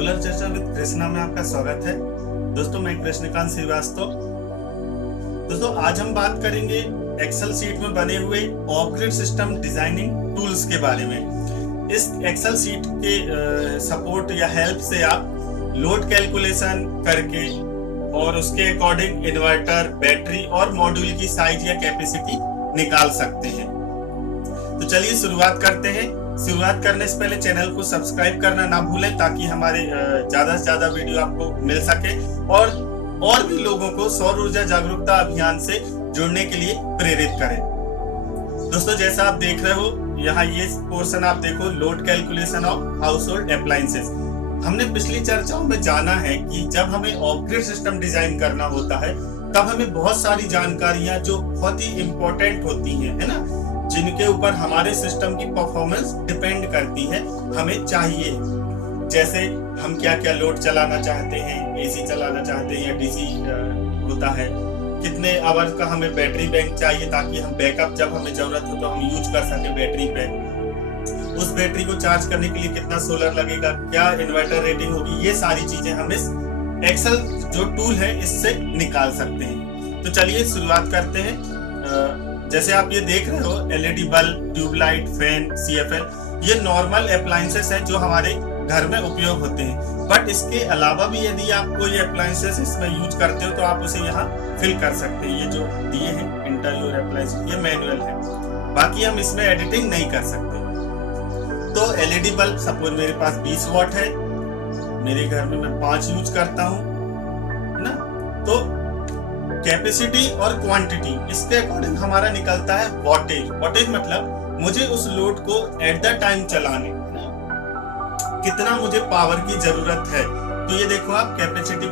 Solar चर्चा with Krishna में आपका स्वागत है। दोस्तों मैं कृष्णकांत श्रीवास्तव। दोस्तों आज हम बात करेंगे एक्सेल सीट में बने हुए of grid system designing tools के बारे में। इस एक्सेल सीट के सपोर्ट या हेल्प से आप लोड कैलकुलेशन करके और उसके अकॉर्डिंग इन्वर्टर, बैटरी और मॉड्यूल की साइज या कैपेसिटी निकाल सकते हैं। तो चलिए शुरुआत करते हैं। शुरुआत करने से पहले चैनल को सब्सक्राइब करना ना भूलें ताकि हमारे ज्यादा से ज्यादा वीडियो आपको मिल सके और भी लोगों को सौर ऊर्जा जागरूकता अभियान से जुड़ने के लिए प्रेरित करें। दोस्तों जैसा आप देख रहे हो यहाँ ये पोर्शन आप देखो, load calculation of house hold appliances. हमने पिछली चर्चाओं में जाना है कि जब हमें ऑफ ग्रिड सिस्टम डिजाइन करना होता है तब हमें बहुत सारी जानकारियां जो बहुत ही इंपॉर्टेंट होती हैं, है ना, जिनके ऊपर हमारे सिस्टम की परफॉर्मेंस डिपेंड करती है, हमें चाहिए। जैसे हम क्या क्या लोड चलाना चाहते हैं, एसी चलाना चाहते हैं या डीसी होता है, कितने आवर का हमें बैटरी बैंक चाहिए ताकि हम बैकअप जब हमें जरूरत हो तो हम यूज कर सके बैटरी पे। उस बैटरी को चार्ज करने के लिए कितना सोलर लगेगा, क्या इन्वर्टर रेटिंग होगी, ये सारी चीजें हम इस एक्सेल जो टूल है इससे निकाल सकते हैं। तो चलिए शुरुआत करते हैं। जैसे आप ये देख रहे हो LED bulb, tubelight, fan, CFL, ये नॉर्मल अप्लायंसेस हैं जो हमारे घर में उपयोग होते हैं। बट इसके अलावा भी यदि आप कोई अप्लायंसेस इसमें यूज करते हो तो आप उसे यहाँ फिल कर सकते हैं। ये जो दिए हैं इंटीरियर अप्लायंस, ये मैनुअल है, बाकी हम इसमें एडिटिंग नहीं कर सकते। तो एलईडी बल्ब सपोज मेरे पास 20 वॉट है, मेरे घर में मैं 5 यूज करता हूँ, है ना। तो कैपेसिटी और क्वांटिटी इसके अकॉर्डिंग हमारा निकलता है वॉटेज। वॉटेज मतलब मुझे उस लोड को एट द टाइम चलाने कितना मुझे पावर की जरूरत है। तो ये देखो आप, कैपेसिटी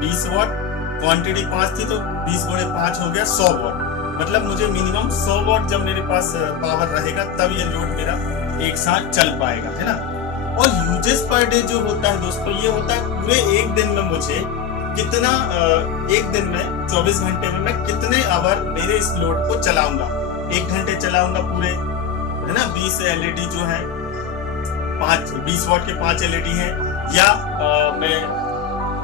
20 वॉट, क्वांटिटी 5 थी तो 20 गुणे 5 हो गया 100 वॉट। मतलब मुझे मिनिमम 100 वॉट जब मेरे पास पावर रहेगा तब ये लोड मेरा एक साथ चल पाएगा, है ना। और यूजेस पर डे जो होता है दोस्तों, ये होता है पूरे एक दिन में मुझे कितना, एक दिन में 24 घंटे में मैं कितने आवर मेरे इस लोड को चलाऊंगा। 1 घंटे चलाऊंगा पूरे, है ना, 20 एलईडी जो है, 20 वॉट के 5 एलईडी हैं, या मैं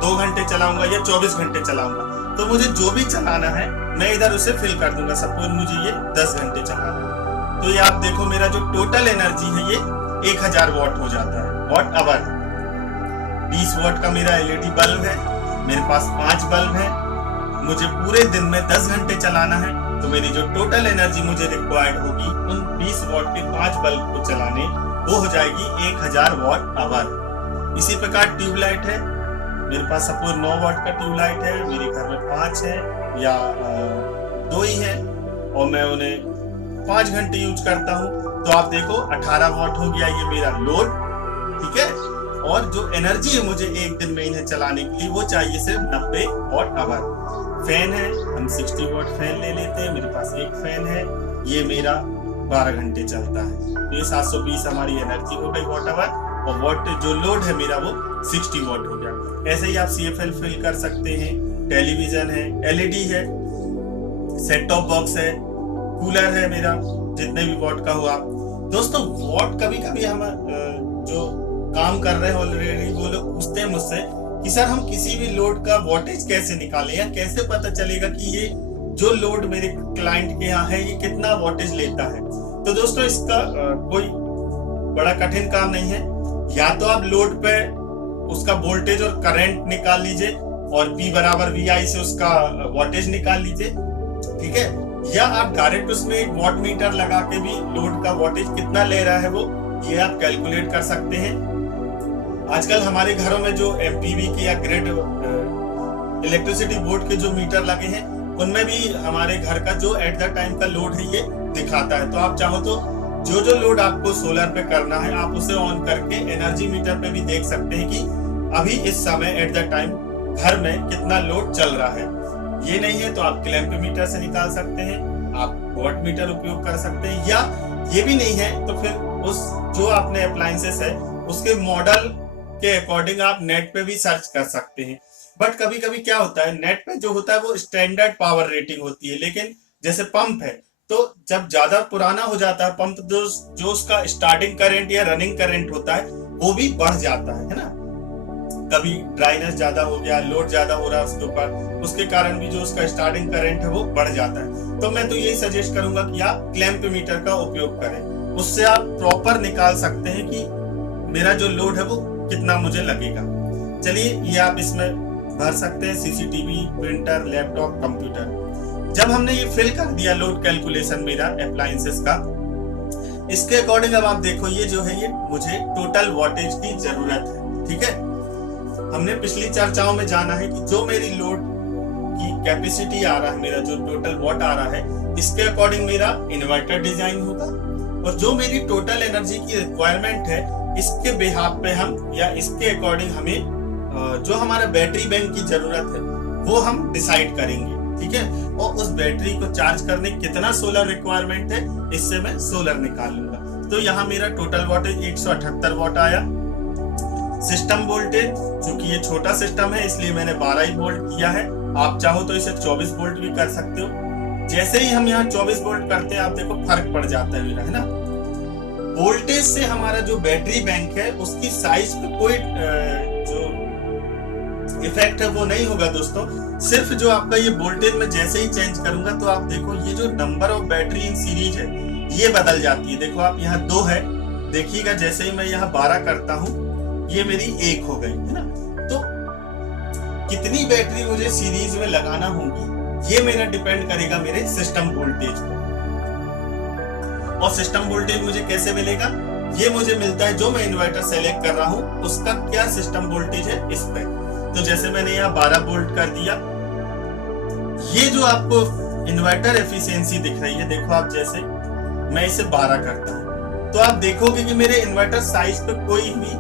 2 घंटे चलाऊंगा या 24 घंटे चलाऊंगा। तो मुझे जो भी चलाना है मैं इधर उसे फिल कर दूंगा। सपोज मुझे ये 10 घंटे चलाना है तो ये आप देखो मेरा जो टोटल एनर्जी है ये 1000 वॉट हो जाता है, वॉट आवर। 20 वॉट का मेरा एलईडी बल्ब है, मेरे पास 5 बल्ब है, मुझे पूरे दिन में 10 घंटे चलाना है, तो मेरी जो टोटल एनर्जी मुझे रिक्वायर्ड होगी उन 20 वॉट के 5 बल्ब को चलाने वो हो जाएगी 1000 वॉट आवर। इसी प्रकार ट्यूबलाइट है, मेरे पास सपोज 9 वॉट का ट्यूबलाइट है, मेरे घर में 5 है या 2 ही है और मैं उन्हें 5 घंटे यूज करता हूँ, तो आप देखो 18 वॉट हो गया ये मेरा लोड, ठीक है। और जो एनर्जी है मुझे एक दिन में इन्हें चलाने के लिए वो चाहिए सिर्फ 90 वॉट आवर। फैन है, हम 60 वॉट फैन ले लेते हैं, मेरे पास एक फैन है, ये मेरा 12 घंटे चलता है, तो ये 720 हमारी एनर्जी हो गई वॉट आवर, और वॉट जो लोड है मेरा वो 60 वॉट हो गया। ऐसे ही आप सीएफएल फिल कर सकते हैं, टेलीविजन है, एलईडी है, सेट टॉप बॉक्स है, कूलर है मेरा, जितने भी वॉट का हुआ। दोस्तों वॉट कभी कभी हम जो काम कर रहे हैं ऑलरेडी वो लोग पूछते हैं मुझसे कि सर हम किसी भी लोड का वॉटेज कैसे निकालें, या कैसे पता चलेगा कि ये जो लोड मेरे क्लाइंट के यहाँ है ये कितना वॉटेज लेता है। तो दोस्तों इसका कोई बड़ा कठिन काम नहीं है। या तो आप लोड पे उसका वोल्टेज और करंट निकाल लीजिए और P बराबर VI से उसका वॉटेज निकाल लीजिए, ठीक है। या आप डायरेक्ट उसमें एक वॉट मीटर लगा के भी लोड का वॉटेज कितना ले रहा है वो ये आप कैलकुलेट कर सकते हैं। आजकल हमारे घरों में जो एमपीवी के या ग्रिड इलेक्ट्रिसिटी बोर्ड के जो मीटर लगे हैं उनमें भी हमारे घर का जो एट द टाइम का लोड है ये दिखाता है। तो आप चाहो तो जो जो लोड आपको सोलर पे करना है आप उसे ऑन करके एनर्जी मीटर पे भी देख सकते हैं कि अभी इस समय एट द टाइम घर में कितना लोड चल रहा है। ये नहीं है तो आप क्लैंप मीटर से निकाल सकते हैं, आप वॉट मीटर उपयोग कर सकते हैं, या ये भी नहीं है तो फिर उस जो आपने अप्लायंसेस है उसके मॉडल के अकॉर्डिंग आप नेट पे भी सर्च कर सकते हैं। बट कभी कभी क्या होता है, नेट पे जो होता है वो स्टैंडर्ड पावर रेटिंग होती है, लेकिन जैसे पंप है तो जब ज्यादा पुराना हो जाता है पंप तो जो उसका स्टार्टिंग करंट या रनिंग करंट होता है वो भी बढ़ जाता है ना। कभी ड्राइनेस ज्यादा हो गया, लोड ज्यादा हो रहा है उसके ऊपर, उसके कारण भी जो उसका स्टार्टिंग करंट है वो बढ़ जाता है। तो मैं तो यही सजेस्ट करूंगा कि आप क्लैंप मीटर का उपयोग करें, उससे आप प्रॉपर निकाल सकते हैं कि मेरा जो लोड है वो कितना मुझे लगेगा। चलिए ये आप इसमें भर सकते हैं, सीसीटीवी, प्रिंटर, लैपटॉप, कंप्यूटर। जब हमने ये फिल कर दिया लोड कैलकुलेशन मेरा अप्लायंसेस का, इसके अकॉर्डिंग अब आप देखो ये जो है ये मुझे टोटल वॉटेज की जरूरत है। ठीक है, हमने पिछली चर्चाओं में जाना है कि जो मेरी लोड की कैपेसिटी आ रहा है, मेरा जो टोटल वॉट आ रहा है, इसके अकॉर्डिंग मेरा इन्वर्टर डिजाइन होगा, और जो मेरी टोटल एनर्जी की रिक्वायरमेंट है इसके बिहाफ पे हम या इसके अकॉर्डिंग हमें जो हमारा बैटरी बैंक की जरूरत है वो हम डिसाइड करेंगे। ठीक है, और उस बैटरी को चार्ज करने कितना सोलर रिक्वायरमेंट है इससे मैं सोलर निकाल लूंगा। तो यहाँ मेरा टोटल वोल्टेज 178 वॉट आया। सिस्टम वोल्टेज, चूंकि ये छोटा सिस्टम है इसलिए मैंने 12 ही वोल्ट किया है, आप चाहो तो इसे 24 वोल्ट भी कर सकते हो। जैसे ही हम यहाँ 24 वोल्ट करते हैं आप देखो फर्क पड़ जाता है मेरा, है ना। वोल्टेज से हमारा जो बैटरी बैंक है उसकी साइज पे कोई जो इफेक्ट है वो नहीं होगा दोस्तों। सिर्फ जो आपका ये वोल्टेज में जैसे ही चेंज करूंगा तो आप देखो ये जो number of battery in series है ये बदल जाती है। देखो आप यहाँ 2 है, देखिएगा जैसे ही मैं यहाँ 12 करता हूँ ये मेरी 1 हो गई, है ना। तो कितनी बैटरी मुझे सीरीज में लगाना होगी ये मेरा डिपेंड करेगा मेरे सिस्टम वोल्टेज पर। और सिस्टम वोल्टेज मुझे कैसे मिलेगा, ये मुझे मिलता है जो मैं इन्वर्टर सेलेक्ट कर रहा हूँ उसका क्या सिस्टम वोल्टेज है इस पे। तो जैसे मैंने यहाँ 12 वोल्ट कर दिया, ये जो आपको इन्वर्टर एफिशिएंसी दिख रही है, देखो आप जैसे मैं इसे 12 करता हूँ तो आप देखोगे कि मेरे इन्वर्टर साइज पे कोई भी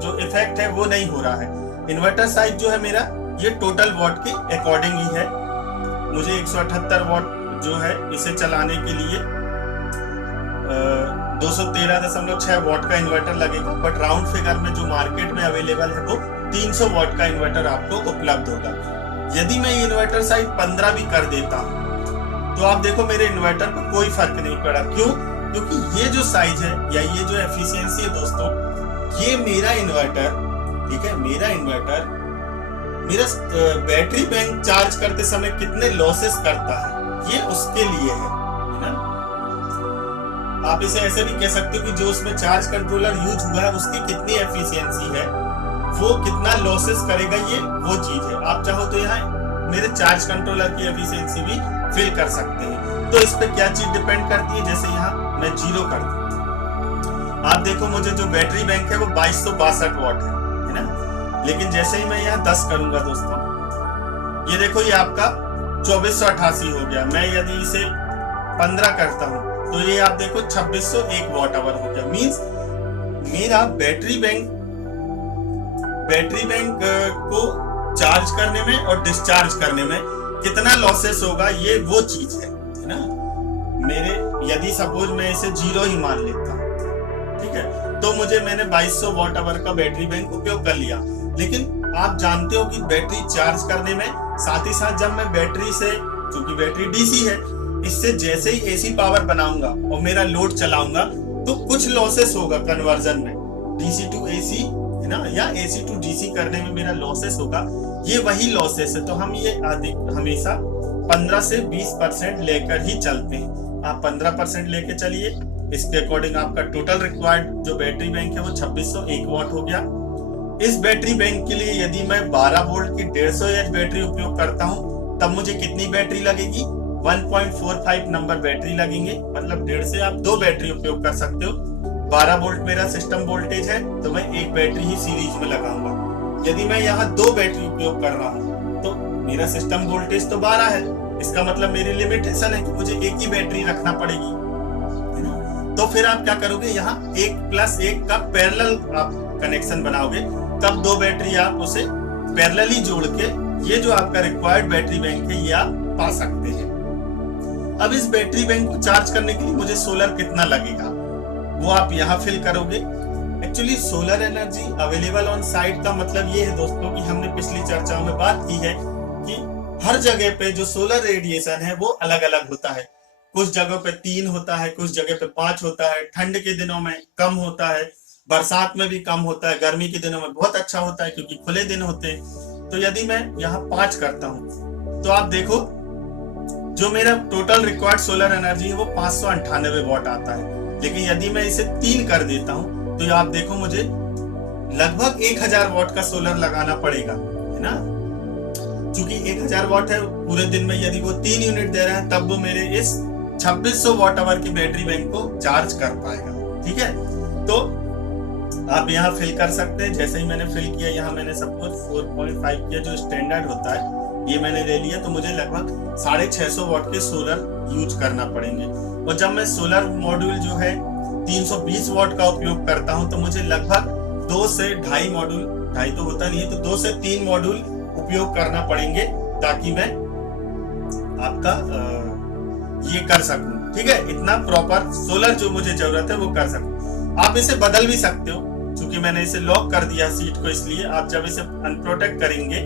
जो इफेक्ट है वो नहीं हो रहा है। इन्वर्टर साइज जो है मेरा ये टोटल वॉट के अकॉर्डिंग ही है। मुझे 178 वॉट जो है इसे चलाने के लिए 213.6 वॉट का इन्वर्टर लगेगा, बट राउंड फिगर में जो मार्केट में अवेलेबल है वो 300 वॉट का इन्वर्टर आपको उपलब्ध होगा। यदि मैं ये इन्वर्टर साइज 15 भी कर देता हूँ तो आप देखो मेरे इन्वर्टर पर कोई फर्क नहीं पड़ा। क्यों? क्योंकि ये जो साइज है या ये जो एफिशिएंसी है दोस्तों, ये मेरा इन्वर्टर, ठीक है, मेरा इन्वर्टर मेरा बैटरी बैंक चार्ज करते समय कितने लॉसेस करता है ये उसके लिए है ना। आप इसे ऐसे भी कह सकते हो कि जो उसमें चार्ज कंट्रोलर यूज हुआ है उसकी कितनी एफिशिएंसी है, वो कितना लॉसेस करेगा, ये वो चीज है। आप चाहो तो यहाँ मेरे चार्ज कंट्रोलर की एफिशिएंसी भी फिल कर सकते हैं। तो इस पे क्या चीज डिपेंड करती है, जैसे यहाँ मैं 0 कर दूं, आप देखो मुझे जो बैटरी बैंक है वो 2262 वॉट है ना। लेकिन जैसे ही मैं यहाँ 10 करूंगा दोस्तों, ये देखो ये आपका 2488 हो गया। मैं यदि इसे 15 करता हूँ तो ये आप देखो 2601 वॉट आवर हो गया। मींस मेरा बैटरी बैंक को चार्ज करने में और डिस्चार्ज करने में कितना लॉसेस होगा ये वो चीज है ना। मेरे यदि सपोज मैं इसे 0 ही मान लेता हूँ, ठीक है, तो मैंने 2200 वॉट आवर का बैटरी बैंक उपयोग कर लिया। लेकिन आप जानते हो कि बैटरी चार्ज करने में साथ ही साथ जब मैं बैटरी से, क्योंकि बैटरी डीसी है, इससे जैसे ही एसी पावर बनाऊंगा और मेरा लोड चलाऊंगा तो कुछ लॉसेस होगा कन्वर्जन में, डीसी टू एसी है ना, या एसी टू डीसी करने में मेरा लॉसेस होगा। ये वही लॉसेस है। तो हम ये हमेशा 15 से 20% लेकर ही चलते हैं। आप 15% लेके चलिए, इसके अकॉर्डिंग आपका टोटल रिक्वायर्ड जो बैटरी बैंक है वो 2601 वॉट हो गया। इस बैटरी बैंक के लिए यदि मैं 12 वोल्ट की 150 एच बैटरी उपयोग करता हूँ तब मुझे कितनी बैटरी लगेगी, 1.45 नंबर बैटरी लगेंगे। मतलब 1.5 से आप 2 बैटरी उपयोग कर सकते हो। 12 वोल्ट मेरा सिस्टम वोल्टेज है तो मैं एक बैटरी ही सीरीज में लगाऊंगा। यदि मैं यहाँ 2 बैटरी उपयोग कर रहा हूँ तो मेरा सिस्टम वोल्टेज तो 12 है, इसका मतलब मेरी लिमिटेशन है कि मुझे एक ही बैटरी रखना पड़ेगी, है ना। तो फिर आप क्या करोगे, यहाँ 1+1 का पैरेलल आप कनेक्शन बनाओगे, तब 2 बैटरी आप उसे पैरेलली जोड़ के ये जो आपका रिक्वायर्ड बैटरी बैंक है ये आप पा सकते हैं। अब इस बैटरी बैंक को चार्ज करने के लिए मुझे सोलर कितना लगेगा वो आप यहाँ फिल करोगे। Actually solar energy available on site का मतलब ये है दोस्तों कि हमने पिछली चर्चाओं में बात की है कि हर जगह पे जो सोलर रेडिएशन है वो अलग अलग होता है। कुछ जगहों पे 3 होता है, कुछ जगह पे 5 होता है, ठंड के दिनों में कम होता है, बरसात में भी कम होता है, गर्मी के दिनों में बहुत अच्छा होता है क्योंकि खुले दिन होते हैं। तो यदि मैं यहाँ 5 करता हूँ तो आप देखो जो मेरा टोटल रिक्वायर्ड सोलर एनर्जी है वो 598 वॉट आता है। लेकिन यदि मैं इसे 3 कर देता हूँ तो आप देखो मुझे लगभग 1000 वॉट का सोलर लगाना पड़ेगा, है ना। चूंकि 1000 वॉट है पूरे दिन में, यदि वो 3 यूनिट दे रहा है तब वो मेरे इस 2600 वॉट आवर की बैटरी बैंक को चार्ज कर पाएगा। ठीक है, तो आप यहाँ फिल कर सकते हैं। जैसे ही मैंने फिल किया, यहाँ मैंने सब कुछ 4.5 किया जो स्टैंडर्ड होता है, ये मैंने ले लिया। तो मुझे लगभग 650 वॉट के सोलर यूज करना पड़ेंगे। और जब मैं सोलर मॉड्यूल जो है 320 वॉट का उपयोग करता हूँ तो मुझे लगभग 2 से 2.5 मॉड्यूल, 2.5 तो होता नहीं है, तो 2 से 3 मॉड्यूल उपयोग करना पड़ेंगे ताकि मैं आपका ये कर सकूं। ठीक है, इतना प्रॉपर सोलर जो मुझे जरूरत है वो कर सकूं। आप इसे बदल भी सकते हो, क्योंकि मैंने इसे लॉक कर दिया सीट को, इसलिए आप जब इसे अनप्रोटेक्ट करेंगे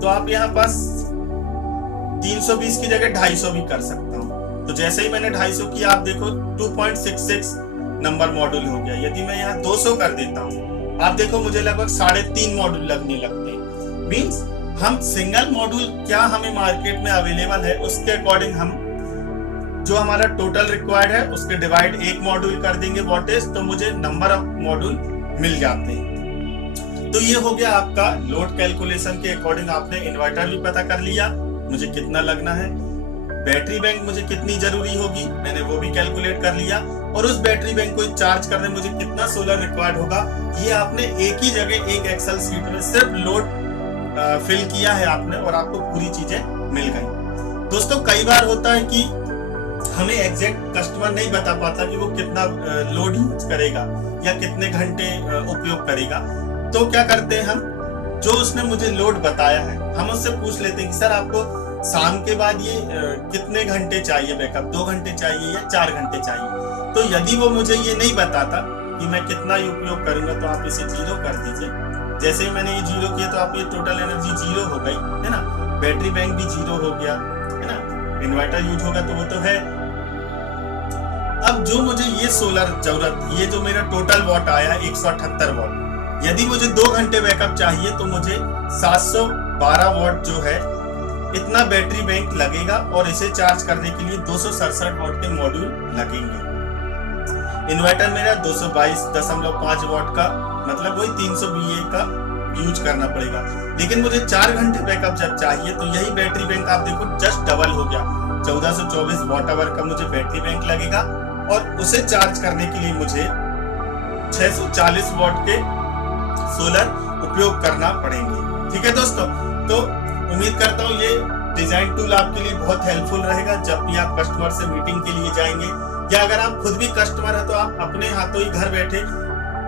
तो आप यहाँ पास 320 की जगह 250 भी कर सकता हूँ। तो जैसे ही मैंने 250 किया, आप देखो 2.66 नंबर मॉड्यूल हो गया। यदि मैं यहाँ 200 कर देता हूँ, आप देखो मुझे लगभग 3.5 मॉड्यूल लगने लगते हैं। मीन्स हम सिंगल मॉड्यूल क्या हमें मार्केट में अवेलेबल है उसके अकॉर्डिंग हम जो हमारा टोटल रिक्वायर्ड है उसके डिवाइड 1 मॉड्यूल कर देंगे वॉटेज, तो मुझे नंबर ऑफ मॉड्यूल मिल जाते हैं। तो ये हो गया आपका लोड कैलकुलेशन के अकॉर्डिंग। आपने इन्वर्टर भी पता कर लिया मुझे कितना लगना है, बैटरी बैंक मुझे कितनी जरूरी होगी मैंने वो भी कैलकुलेट कर लिया, और उस बैटरी बैंक को चार्ज करने मुझे कितना सोलर रिक्वायर्ड होगा ये आपने एक ही जगह एक एक्सेल शीट में सिर्फ लोड फिल किया है आपने, और आपको पूरी चीजें मिल गई। दोस्तों कई बार होता है कि हमें एग्जैक्ट कस्टमर नहीं बता पाता कि वो कितना लोड यूज करेगा या कितने घंटे उपयोग करेगा। तो क्या करते हैं हम, जो उसने मुझे लोड बताया है हम उससे पूछ लेते हैं कि सर आपको शाम के बाद ये कितने घंटे चाहिए बैकअप, 2 घंटे चाहिए या 4 घंटे चाहिए। तो यदि वो मुझे ये नहीं बताता कि मैं कितना उपयोग करूंगा तो आप इसे 0 कर दीजिए। जैसे ही मैंने ये 0 किया तो आप ये टोटल एनर्जी 0 हो गई, है ना। बैटरी बैंक भी 0 हो गया, है ना। इन्वर्टर यूज होगा तो वो तो है। अब जो मुझे ये सोलर जरूरत, ये जो मेरा टोटल वॉट आया 178 वॉट, यदि मुझे 2 घंटे बैकअप चाहिए तो मुझे 712 वॉट जो है इतना बैटरी बैंक लगेगा, और इसे चार्ज करने के लिए 267 वॉट के मॉड्यूल लगेंगे। इन्वर्टर मेरा 222.5 वॉट का, मतलब वही 300 VA का यूज करना पड़ेगा। लेकिन मुझे 4 घंटे बैकअप जब चाहिए तो यही बैटरी बैंक आप देखो जस्ट डबल हो गया, 1424 वॉट आवर का मुझे बैटरी बैंक लगेगा, और उसे चार्ज करने के लिए मुझे 640 वॉट के सोलर उपयोग करना पड़ेंगे। ठीक है दोस्तों, तो उम्मीद करता हूँ ये डिजाइन टूल आपके लिए बहुत हेल्पफुल रहेगा जब भी आप कस्टमर से मीटिंग के लिए जाएंगे, या अगर आप खुद भी कस्टमर है तो आप अपने हाथों ही घर बैठे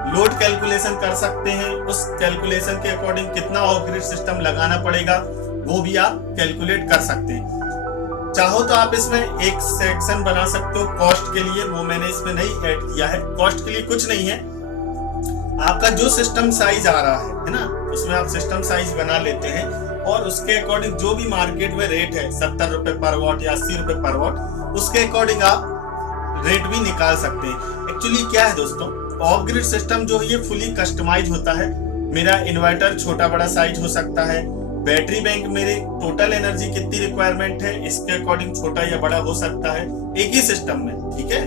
लोड कैलकुलेशन कर सकते हैं। उस कैलकुलेशन के अकॉर्डिंग कितना ऑफ ग्रिड सिस्टम लगाना पड़ेगा वो भी आप कैलकुलेट कर सकते हैं। चाहो तो आप इसमें एक सेक्शन बना सकते हो कॉस्ट के लिए, वो मैंने इसमें नहीं ऐड किया है। कॉस्ट के लिए कुछ नहीं है, आपका जो सिस्टम साइज आ रहा है ना, उसमें आप सिस्टम साइज बना लेते हैं और उसके अकॉर्डिंग जो भी मार्केट में रेट है 70 रुपए पर वॉट या 80 रुपए पर वॉट, उसके अकॉर्डिंग आप रेट भी निकाल सकते हैं। एक्चुअली क्या है दोस्तों, ऑफ ग्रिड सिस्टम जो है ये फुली कस्टमाइज होता है। मेरा इन्वर्टर छोटा बड़ा साइज हो सकता है, बैटरी बैंक मेरे टोटल एनर्जी कितनी रिक्वायरमेंट है इसके अकॉर्डिंग छोटा या बड़ा हो सकता है एक ही सिस्टम में। ठीक है,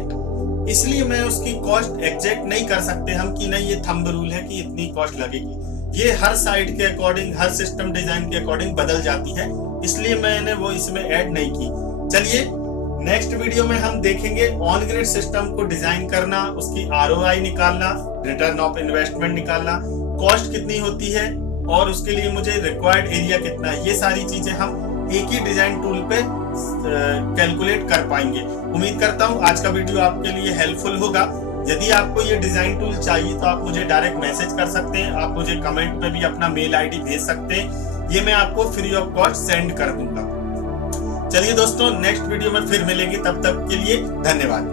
इसलिए मैं उसकी कॉस्ट एग्जैक्ट नहीं कर सकते हम कि नहीं ये थंब रूल है कि इतनी कॉस्ट लगेगी। ये हर साइड के अकॉर्डिंग, हर सिस्टम डिजाइन के अकॉर्डिंग बदल जाती है, इसलिए मैंने वो इसमें ऐड नहीं की। चलिए नेक्स्ट वीडियो में हम देखेंगे ऑन ग्रिड सिस्टम को डिजाइन करना, उसकी ROI निकालना, रिटर्न ऑफ इन्वेस्टमेंट निकालना, कॉस्ट कितनी होती है और उसके लिए मुझे रिक्वायर्ड एरिया कितना है। ये सारी चीजें हम एक ही डिजाइन टूल पे कैलकुलेट कर पाएंगे। उम्मीद करता हूँ आज का वीडियो आपके लिए हेल्पफुल होगा। यदि आपको ये डिजाइन टूल चाहिए तो आप मुझे डायरेक्ट मैसेज कर सकते हैं, आप मुझे कमेंट में भी अपना मेल ID भेज सकते हैं, ये मैं आपको फ्री ऑफ कॉस्ट सेंड कर दूंगा। चलिए दोस्तों नेक्स्ट वीडियो में फिर मिलेंगे, तब तक के लिए धन्यवाद।